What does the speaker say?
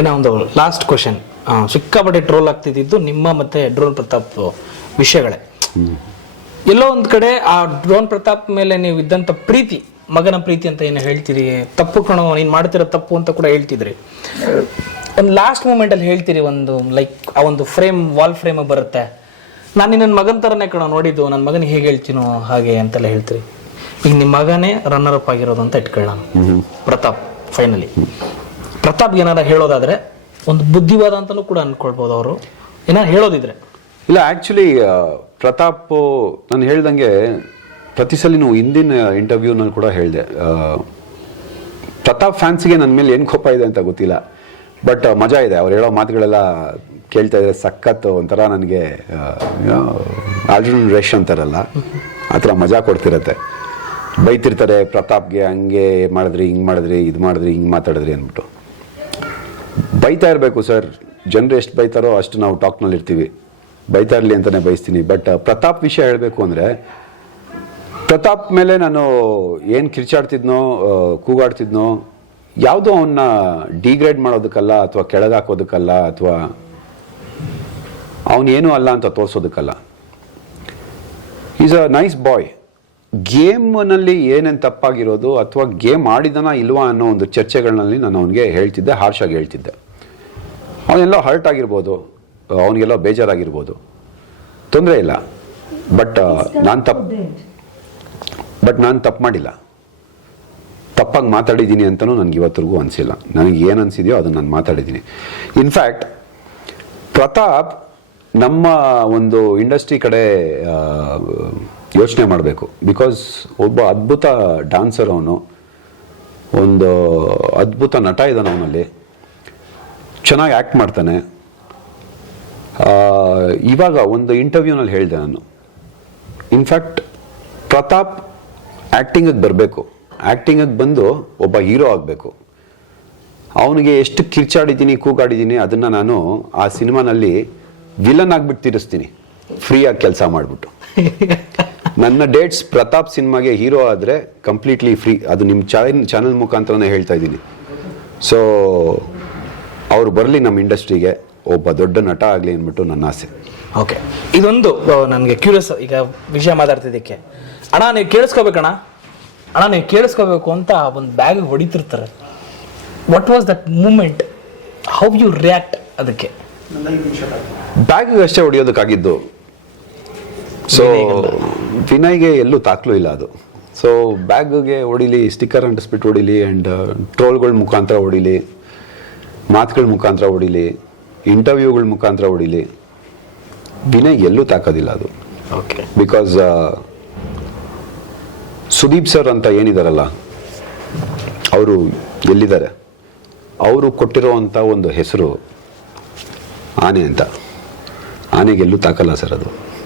ಏನೋ ಒಂದು last question ಸಿಕ್ಕಾಪಟ್ಟೆ ಟ್ರೋಲ್ ಆಗ್ತಿದ್ದು ನಿಮ್ಮ ಮತ್ತೆ ಡ್ರೋನ್ ಪ್ರತಾಪ್ ವಿಷಯಗಳೇ. ಎಲ್ಲೋ ಒಂದ್ ಕಡೆ ಆ ಡ್ರೋನ್ ಪ್ರತಾಪ್ ಮೇಲೆ ನೀವು ಇದ್ದಂತ ಪ್ರೀತಿ ಮಗನ ಪ್ರೀತಿ ಅಂತ ಏನು ಹೇಳ್ತೀರಿ? ತಪ್ಪು ಕಣೋ ನೀನ್ ಮಾಡ್ತಿರೋ ತಪ್ಪು ಅಂತ ಕೂಡ ಹೇಳ್ತಿದ್ರಿ. ಒಂದು ಲಾಸ್ಟ್ ಮೂಮೆಂಟ್ ಅಲ್ಲಿ ಹೇಳ್ತೀರಿ ಒಂದು ಲೈಕ್ ಆ ಒಂದು ಫ್ರೇಮ್ ವಾಲ್ ಫ್ರೇಮ್ ಬರುತ್ತೆ. ನಾನು ನಿನ್ನ ಮಗನ ಥರನೇ ಕಣ ನೋಡಿದ್ದು ನನ್ನ ಮಗನಿಗೆ ಹೇಗೆ ಹೇಳ್ತೀನೋ ಹಾಗೆ ಅಂತೆಲ್ಲ ಹೇಳ್ತೀರಿ. ಈಗ ನಿಮ್ಮ ಮಗನೇ ರನ್ನರ್ ಅಪ್ ಆಗಿರೋದು ಅಂತ ಇಟ್ಕೊಳ್ಳೋಣ. ಪ್ರತಾಪ್ ಫೈನಲಿ ಪ್ರತಾಪ್ ಏನಾರ ಹೇಳೋದಾದ್ರೆ ಒಂದು ಬುದ್ಧಿವಾದ ಅಂತಲೂ ಕೂಡ ಅನ್ಕೊಳ್ಬೋದು ಅವರು. ಏನಾರು ಹೇಳೋದಿದ್ರೆ. ಇಲ್ಲ ಆ್ಯಕ್ಚುಲಿ ಪ್ರತಾಪ್, ನಾನು ಹೇಳ್ದಂಗೆ ಪ್ರತಿ ಸಲಿನೂ ಹಿಂದಿನ ನಾನು ಕೂಡ ಹೇಳಿದೆ. ಪ್ರತಾಪ್ ಫ್ಯಾನ್ಸಿಗೆ ನನ್ನ ಮೇಲೆ ಏನು ಕೋಪ ಇದೆ ಅಂತ ಗೊತ್ತಿಲ್ಲ. ಬಟ್ ಮಜಾ ಇದೆ. ಅವ್ರು ಹೇಳೋ ಮಾತುಗಳೆಲ್ಲ ಕೇಳ್ತಾ ಇದ್ರೆ ಸಖತ್ ಒಂಥರ ನನಗೆ ಆಲ್ರೌಂಡ್ ರೇಷ್ ಅಂತಾರಲ್ಲ, ಆ ಥರ ಮಜಾ ಕೊಡ್ತಿರತ್ತೆ. ಬೈತಿರ್ತಾರೆ, ಪ್ರತಾಪ್ಗೆ ಹಂಗೆ ಮಾಡಿದ್ರಿ, ಹಿಂಗೆ ಮಾಡಿದ್ರಿ, ಇದು ಮಾಡಿದ್ರಿ, ಹಿಂಗೆ ಮಾತಾಡಿದ್ರಿ ಅಂದ್ಬಿಟ್ಟು. ಬೈತಾ ಇರಬೇಕು, ಸರ್. ಜನರು ಎಷ್ಟು ಬೈತಾರೋ ಅಷ್ಟು ನಾವು ಟಾಕ್ನಲ್ಲಿ ಇರ್ತೀವಿ. ಬೈತಾ ಇರಲಿ ಅಂತಲೇ ಬಯಸ್ತೀನಿ. ಬಟ್ ಪ್ರತಾಪ್ ವಿಷಯ ಹೇಳಬೇಕು ಅಂದರೆ, ಪ್ರತಾಪ್ ಮೇಲೆ ನಾನು ಏನು ಕಿರ್ಚಾಡ್ತಿದ್ನೋ ಕೂಗಾಡ್ತಿದ್ನೋ, ಯಾವುದೋ ಅವನ್ನ ಡಿಗ್ರೇಡ್ ಮಾಡೋದಕ್ಕಲ್ಲ ಅಥವಾ ಕೆಳಗಾಕೋದಕ್ಕಲ್ಲ ಅಥವಾ ಅವನೇನು ಅಲ್ಲ ಅಂತ ತೋರಿಸೋದಕ್ಕಲ್ಲ. ಈಸ್ ಅ ನೈಸ್ ಬಾಯ್ ಗೇಮ್ನಲ್ಲಿ ಏನೇನು ತಪ್ಪಾಗಿರೋದು ಅಥವಾ ಗೇಮ್ ಆಡಿದನ ಇಲ್ವಾ ಅನ್ನೋ ಒಂದು ಚರ್ಚೆಗಳಲ್ಲಿ ನಾನು ಅವನಿಗೆ ಹೇಳ್ತಿದ್ದೆ ಹಾರ್ಷಾಗಿ ಹೇಳ್ತಿದ್ದೆ. ಅವನೆಲ್ಲೋ ಹರ್ಟ್ ಆಗಿರ್ಬೋದು ಅವನಿಗೆಲ್ಲ ಬೇಜಾರಾಗಿರ್ಬೋದು. ತೊಂದರೆ ಇಲ್ಲ. ಬಟ್ ನಾನು ತಪ್ಪು ಬಟ್ ನಾನು ತಪ್ಪು ಮಾಡಿಲ್ಲ. ತಪ್ಪಾಗಿ ಮಾತಾಡಿದ್ದೀನಿ ಅಂತಲೂ ನನಗೆ ಇವತ್ತಿಗೂ ಅನಿಸಿಲ್ಲ. ನನಗೆ ಏನು ಅನಿಸಿದೆಯೋ ಅದನ್ನು ನಾನು ಮಾತಾಡಿದ್ದೀನಿ. ಇನ್ಫ್ಯಾಕ್ಟ್ ಪ್ರತಾಪ್ ನಮ್ಮ ಒಂದು ಇಂಡಸ್ಟ್ರಿ ಕಡೆ ಯೋಚನೆ ಮಾಡಬೇಕು. ಬಿಕಾಸ್ ಒಬ್ಬ ಅದ್ಭುತ ಡ್ಯಾನ್ಸರ್ ಅವನು ಒಂದು ಅದ್ಭುತ ನಟ ಇದ್ದಾನೆ ಅವನಲ್ಲಿ. ಚೆನ್ನಾಗಿ ಆ್ಯಕ್ಟ್ ಮಾಡ್ತಾನೆ. ಇವಾಗ ಒಂದು ಇಂಟರ್ವ್ಯೂನಲ್ಲಿ ಹೇಳಿದೆ ನಾನು. ಇನ್ಫ್ಯಾಕ್ಟ್ ಪ್ರತಾಪ್ ಆ್ಯಕ್ಟಿಂಗಿಗೆ ಬರಬೇಕು. ಆ್ಯಕ್ಟಿಂಗಿಗೆ ಬಂದು ಒಬ್ಬ ಹೀರೋ ಆಗಬೇಕು. ಅವನಿಗೆ ಎಷ್ಟು ಕಿರ್ಚಾಡಿದ್ದೀನಿ, ಕೂಗಾಡಿದ್ದೀನಿ ಅದನ್ನು ನಾನು ಆ ಸಿನಿಮಾನಲ್ಲಿ ವಿಲನ್ ಆಗಿಬಿಟ್ಟು ತಿರ್ಸ್ತೀನಿ ಫ್ರೀಯಾಗಿ ಕೆಲಸ ಮಾಡಿಬಿಟ್ಟು. ನನ್ನ ಡೇಟ್ಸ್ ಪ್ರತಾಪ್ ಸಿನಿಮಾಗೆ ಹೀರೋ ಆದರೆ ಕಂಪ್ಲೀಟ್ಲಿ ಫ್ರೀ ಅದು ನಿಮ್ಮ ಚಾನಲ್ ಚಾನಲ್ ಮುಖಾಂತರನೇ ಹೇಳ್ತಾ ಇದ್ದೀನಿ. ಸೊ ಅವ್ರು ಬರಲಿ ನಮ್ಮ ಇಂಡಸ್ಟ್ರಿಗೆ ಒಬ್ಬ ದೊಡ್ಡ ನಟ ಆಗಲಿ ಅಂದ್ಬಿಟ್ಟು ನನ್ನ ಆಸೆ. ಓಕೆ. ಇದೊಂದು ನನಗೆ ಕ್ಯೂರಿಯಸ್ ಈಗ ವಿಷಯ ಮಾತಾಡ್ತಿದ್ದಕ್ಕೆ. ಅಣ್ಣ ನೀವು ಕೇಳಿಸ್ಕೋಬೇಕಣ್ಣ? ಅಣ್ಣ ನೀವು ಕೇಳಿಸ್ಕೋಬೇಕು ಅಂತ ಒಂದು bag ಹೊಡಿತಿರ್ತಾರೆ. What was that moment how you react ಅದಕ್ಕೆ? ಬ್ಯಾಗ್ ಅಷ್ಟೇ ಹೊಡಿಯೋದಕ್ಕಾಗಿದ್ದು. ಸೊ ವಿನಯ್ಗೆ ಎಲ್ಲೂ ತಾಕ್ಲೂ ಇಲ್ಲ ಅದು. ಸೊ ಬ್ಯಾಗ್ಗೆ ಹೊಡಿಲಿ ಸ್ಟಿಕ್ಕರ್ ಅಂಟಿಸ್ಬಿಟ್ಟು ಹೊಡಿಲಿ ಆ್ಯಂಡ್ ಟ್ರೋಲ್ಗಳ ಮುಖಾಂತರ ಹೊಡಿಲಿ. ಮಾತುಗಳ ಮುಖಾಂತರ ಹೊಡಿಲಿ ಇಂಟರ್ವ್ಯೂಗಳ ಮುಖಾಂತರ ಹೊಡಿಲಿ ವಿನಯ್ ಎಲ್ಲೂ ತಾಕೋದಿಲ್ಲ ಅದು. ಓಕೆ ಬಿಕಾಸ್ ಸುದೀಪ್ ಸರ್ ಅಂತ ಏನಿದಾರಲ್ಲ ಅವರು ಎಲ್ಲಿದ್ದಾರೆ? ಅವರು ಕೊಟ್ಟಿರುವಂಥ ಒಂದು ಹೆಸರು ಆನೆ ಅಂತ. ಆನೆಗೆಲ್ಲೂ ತಾಕಲ್ಲ ಸರ್ ಅದು.